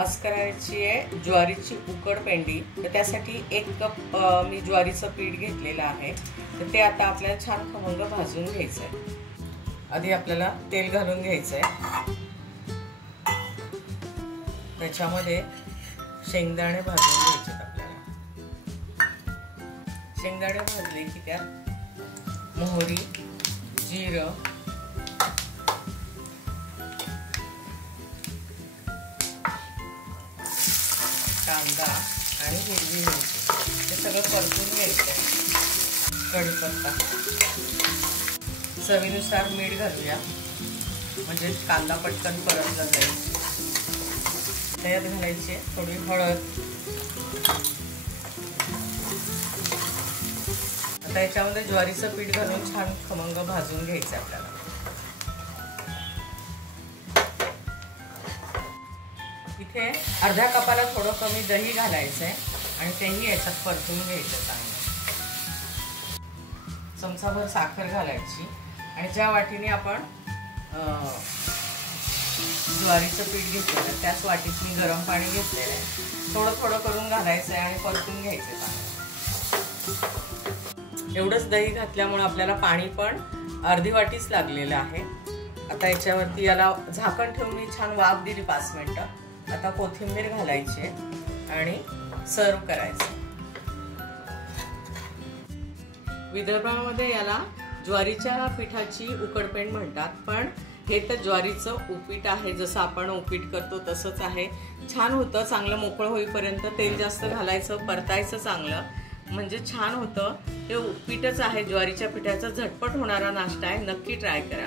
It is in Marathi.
आज करायची आहे ज्वारीची उकडपेंडी। तर त्यासाठी 1 कप मी ज्वारीचं पीठ घेतलेलं आहे। तर ते आता आपल्याला छान खमंग भाजून घ्यायचं आहे। आधी आपल्याला तेल घालून घ्यायचं आहे। त्याच्यामध्ये शेंगदाणे भाजून घ्यायचे आपल्याला। शेंगदाणे भाजले की त्यात मोहरी, जिरं, कांदा आणि हिरवी मिरची हे सगळं परतून घ्यायचं आहे। कढीपत्ता, चवीनुसार मीठ घालूया म्हणजे कांदा पटकन परतला जाईल। त्यात घालायची थोडी हळद। आता याच्यामध्ये ज्वारीचं पीठ घालून छान खमंग भाजून घ्यायचं आपल्याला। इथे अर्ध्या कपाला थोडं कमी दही घालायचं आहे आणि तेही याच्यात परतून घ्यायचं चांगलं। चमचाभर साखर घालायची आणि ज्या वाटीने आपण ज्वारीचं पीठ घेतलेलं त्याच वाटीत मी गरम पाणी घेतलेलं आहे। थोडं थोडं करून घालायचं आहे आणि परतून घ्यायचं चांगलं। एवढंच दही घातल्यामुळे आपल्याला पाणी पण अर्धी वाटीच लागलेलं आहे। आता याच्यावरती याला झाकण ठेवून मी छान वाफ दिली 5 मिनिटं। आता कोथिंबीर घालायची आणि सर्व करायचं। विदर्भामध्ये याला ज्वारीच्या पिठाची उकडपेंड म्हणतात, पण हे तर ज्वारीचं उपीट आहे। जसं आपण उपीट करतो तसंच आहे। छान होतं। चांगलं मोकळं होईपर्यंत तेल जास्त घालायचं, परतायचं चांगलं, म्हणजे छान होतं। हे उपीटच आहे ज्वारीच्या पिठाचा। झटपट होणारा नाश्ता आहे, नक्की ट्राय करा।